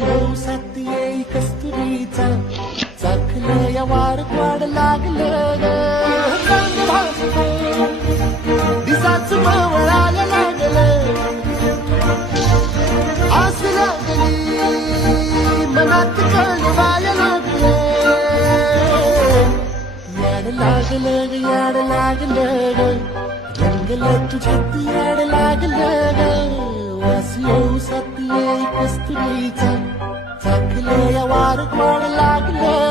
येऊ साथी येई कस्तुरीचा चाकलं या वार वाढ लागलं ग चांग भासलं दिसाच मवळायला लागलं आस लागली मनात कळवायला लागलं याड लागलं ग याड लागलं ग रंगलं तुझ्यात याड लागलं ग वास येऊ साथी येई कस्तुरीचा चाकलं या वार वाढ लागलं